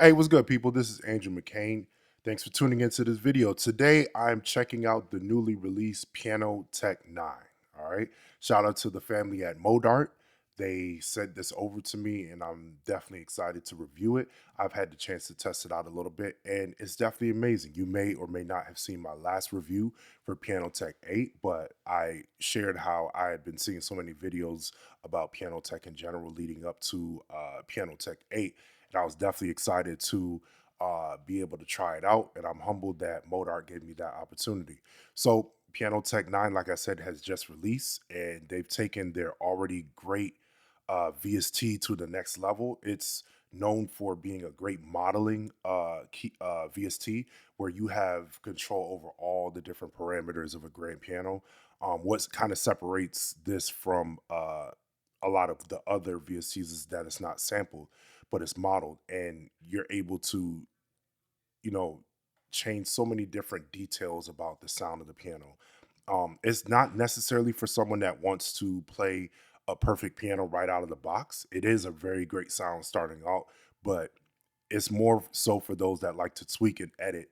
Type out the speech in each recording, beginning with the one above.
Hey, what's good, people? This is Andrew McCain. Thanks for tuning into this video. Today, I'm checking out the newly released Pianoteq 9. All right. Shout out to the family at Modart. They sent this over to me, and I'm definitely excited to review it. I've had the chance to test it out a little bit, and it's definitely amazing. You may or may not have seen my last review for Pianoteq 8, but I shared how I had been seeing so many videos about Pianoteq in general leading up to Pianoteq 8, and I was definitely excited to be able to try it out. And I'm humbled that Modart gave me that opportunity. So Pianoteq 9, like I said, has just released, and they've taken their already great VST to the next level. It's known for being a great modeling VST where you have control over all the different parameters of a grand piano. What kind of separates this from a lot of the other VSTs is that it's not sampled, but it's modeled, and you're able to, you know, change so many different details about the sound of the piano. It's not necessarily for someone that wants to play a perfect piano right out of the box. It is a very great sound starting out, but it's more so for those that like to tweak and edit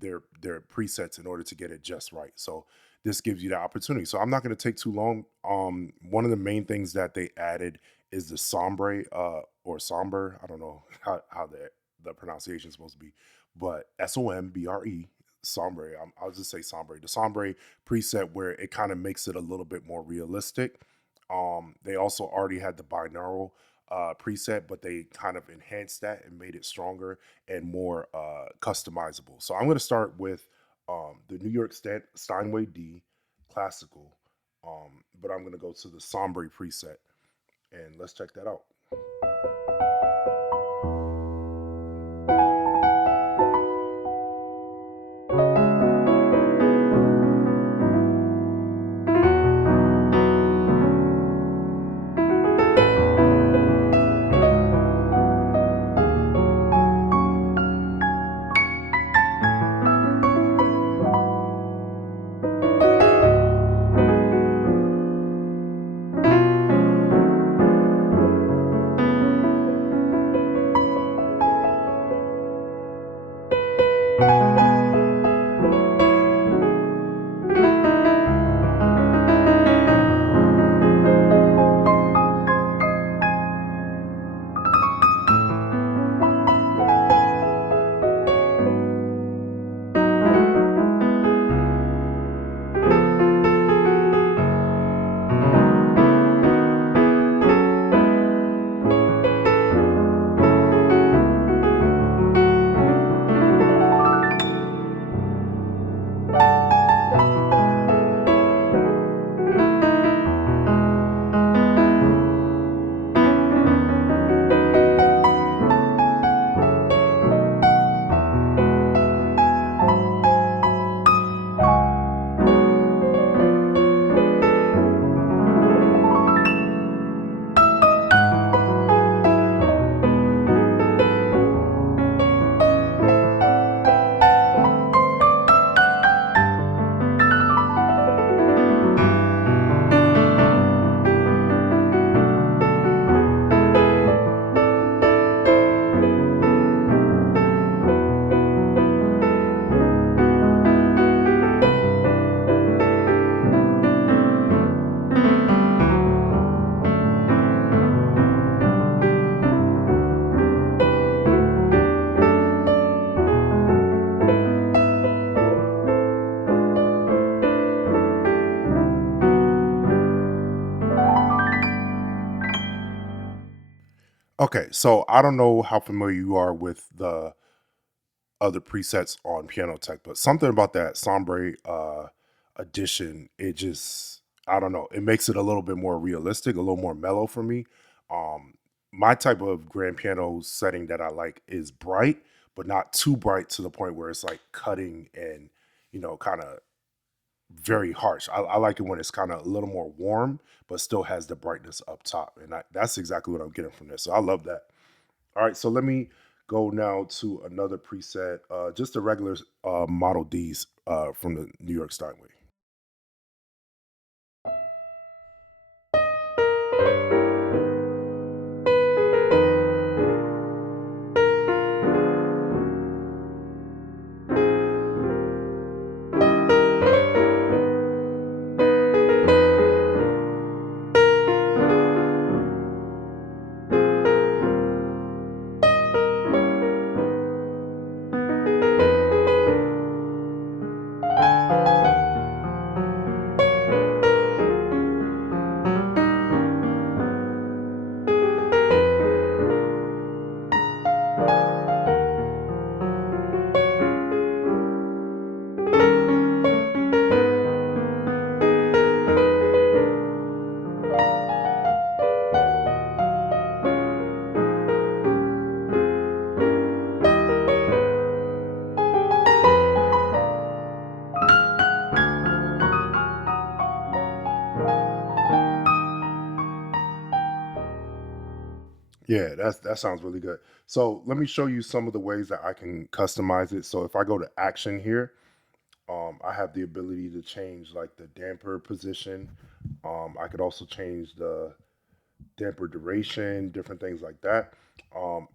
their presets in order to get it just right. So this gives you the opportunity. So I'm not going to take too long. One of the main things that they added is the sombre or somber. I don't know how the pronunciation is supposed to be, but SOMBRE sombre. I'll just say sombre. The sombre preset where it kind of makes it a little bit more realistic. They also already had the binaural preset, but they kind of enhanced that and made it stronger and more customizable. So I'm going to start with the Steinway D classical, but I'm going to go to the sombre preset and let's check that out. Okay, so I don't know how familiar you are with the other presets on Pianoteq, but something about that sombre edition, it just, I don't know, it makes it a little bit more realistic, a little more mellow for me. Um, my type of grand piano setting that I like is bright, but not too bright to the point where it's like cutting and, kind of very harsh. I like it when it's kind of a little more warm, but still has the brightness up top. And that's exactly what I'm getting from this. So I love that. All right, so let me go now to another preset, just a regular Model Ds from the New York Steinway. Yeah, that sounds really good. So let me show you some of the ways that I can customize it. So if I go to action here, I have the ability to change like the damper position. I could also change the damper duration, different things like that.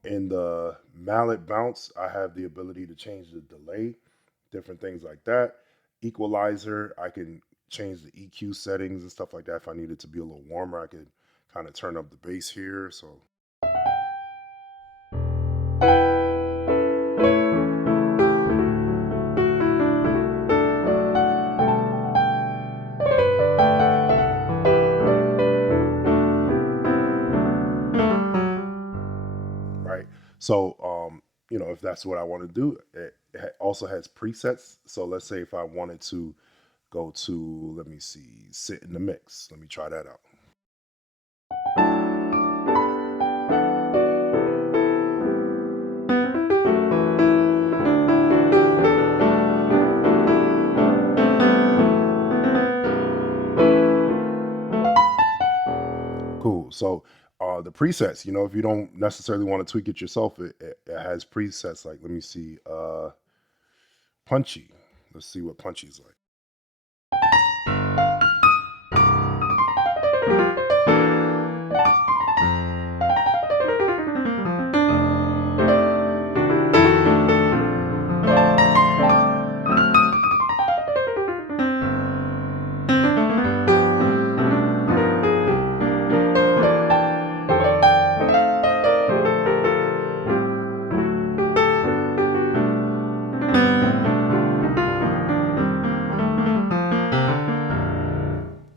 In the mallet bounce, I have the ability to change the delay, different things like that. Equalizer, I can change the EQ settings and stuff like that. If I need it to be a little warmer, I could kind of turn up the bass here. So right. So if that's what I want to do, it also has presets. So let's say if I wanted to go to, let me see, sit in the mix. Let me try that out. Cool. So the presets, if you don't necessarily want to tweak it yourself, it has presets like, let me see, punchy. Let's see what punchy's like.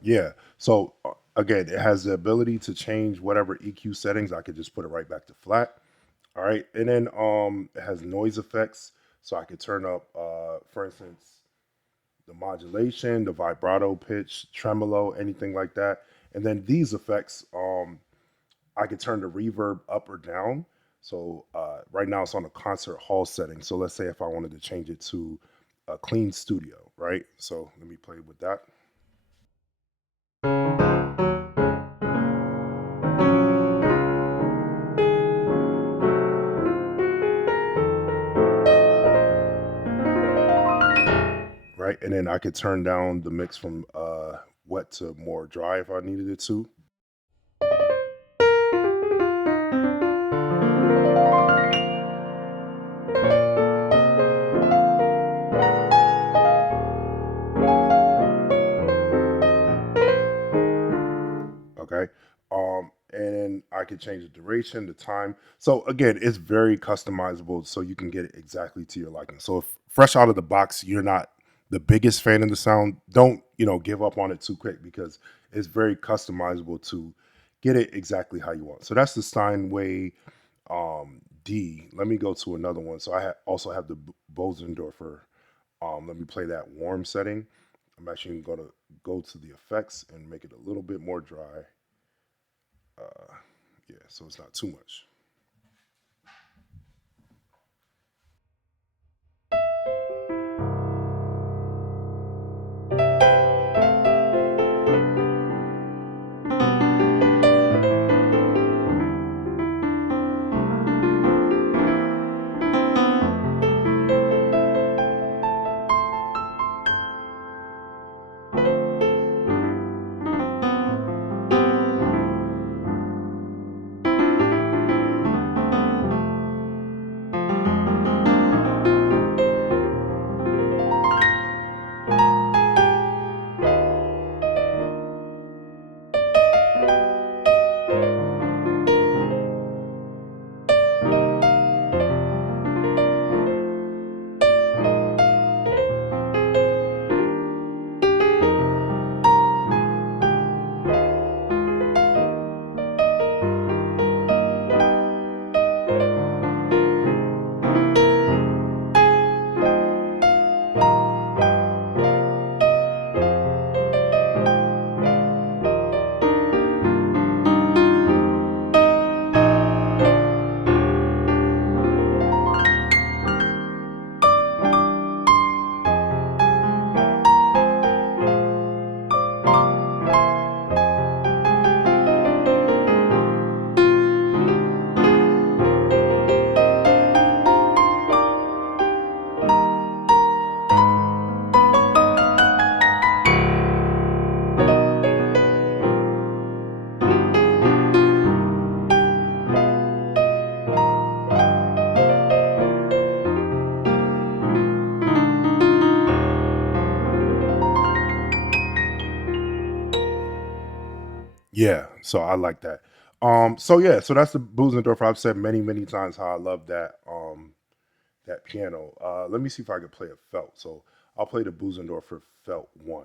Yeah. So again, it has the ability to change whatever EQ settings. I could just put it right back to flat. All right. And then it has noise effects. So I could turn up for instance, the modulation, the vibrato pitch, tremolo, anything like that. And then these effects, I could turn the reverb up or down. So right now it's on a concert hall setting. So let's say if I wanted to change it to a clean studio, right? So let me play with that. Right, and then I could turn down the mix from wet to more dry if I needed it to. Okay. And then I could change the duration, the time. So again, it's very customizable, so you can get it exactly to your liking. So if fresh out of the box, you're not the biggest fan of the sound, don't give up on it too quick because it's very customizable to get it exactly how you want. So that's the Steinway D. Let me go to another one. So also have the Bösendorfer. Let me play that warm setting. I'm actually going to go to the effects and make it a little bit more dry. Yeah, so it's not too much. Yeah, so I like that. So yeah, so that's the Bösendorfer. I've said many, many times how I love that that piano. Let me see if I can play a felt. So I'll play the Bösendorfer Felt 1.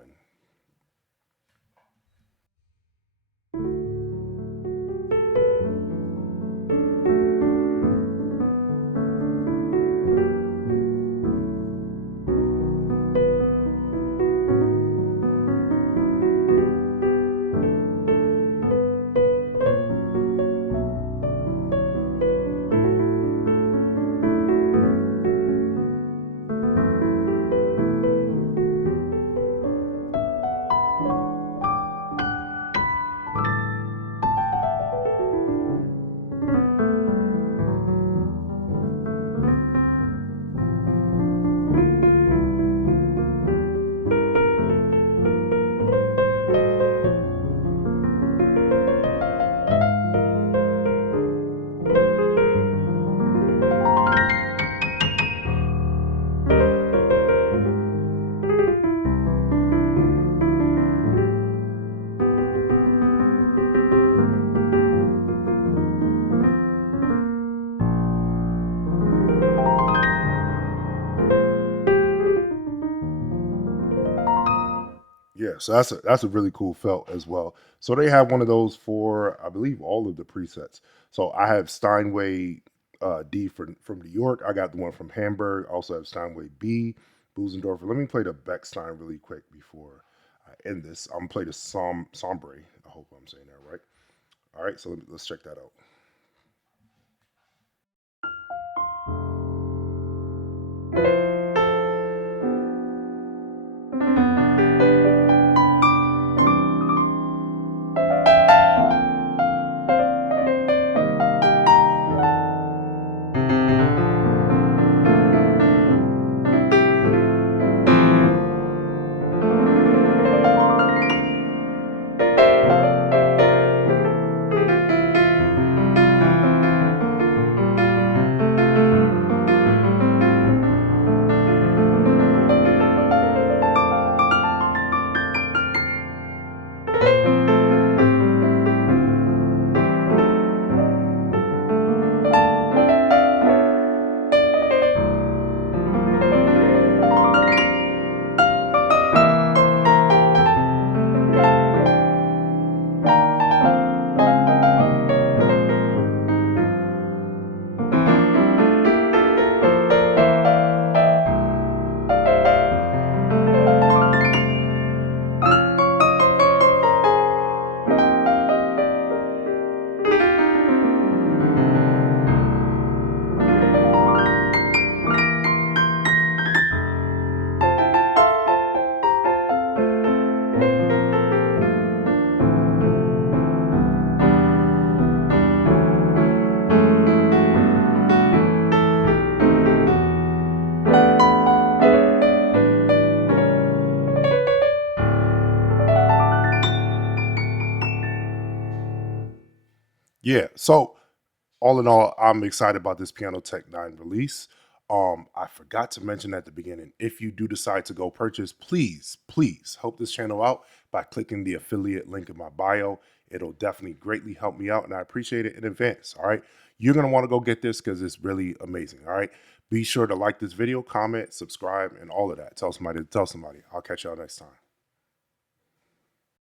Yeah, so that's a really cool felt as well. So they have one of those for I believe all of the presets. So I have Steinway D from New York. I got the one from Hamburg. I also have Steinway B, Bösendorfer. Let me play the Bechstein really quick before I end this. I'm gonna play the Sombre. I hope I'm saying that right. All right, so let's check that out. Yeah, so all in all, I'm excited about this Pianoteq 9 release. I forgot to mention at the beginning, if you do decide to go purchase, please help this channel out by clicking the affiliate link in my bio. It'll definitely greatly help me out, and I appreciate it in advance. All right. You're going to want to go get this because it's really amazing. All right. Be sure to like this video, comment, subscribe, and all of that. Tell somebody to tell somebody. I'll catch y'all next time.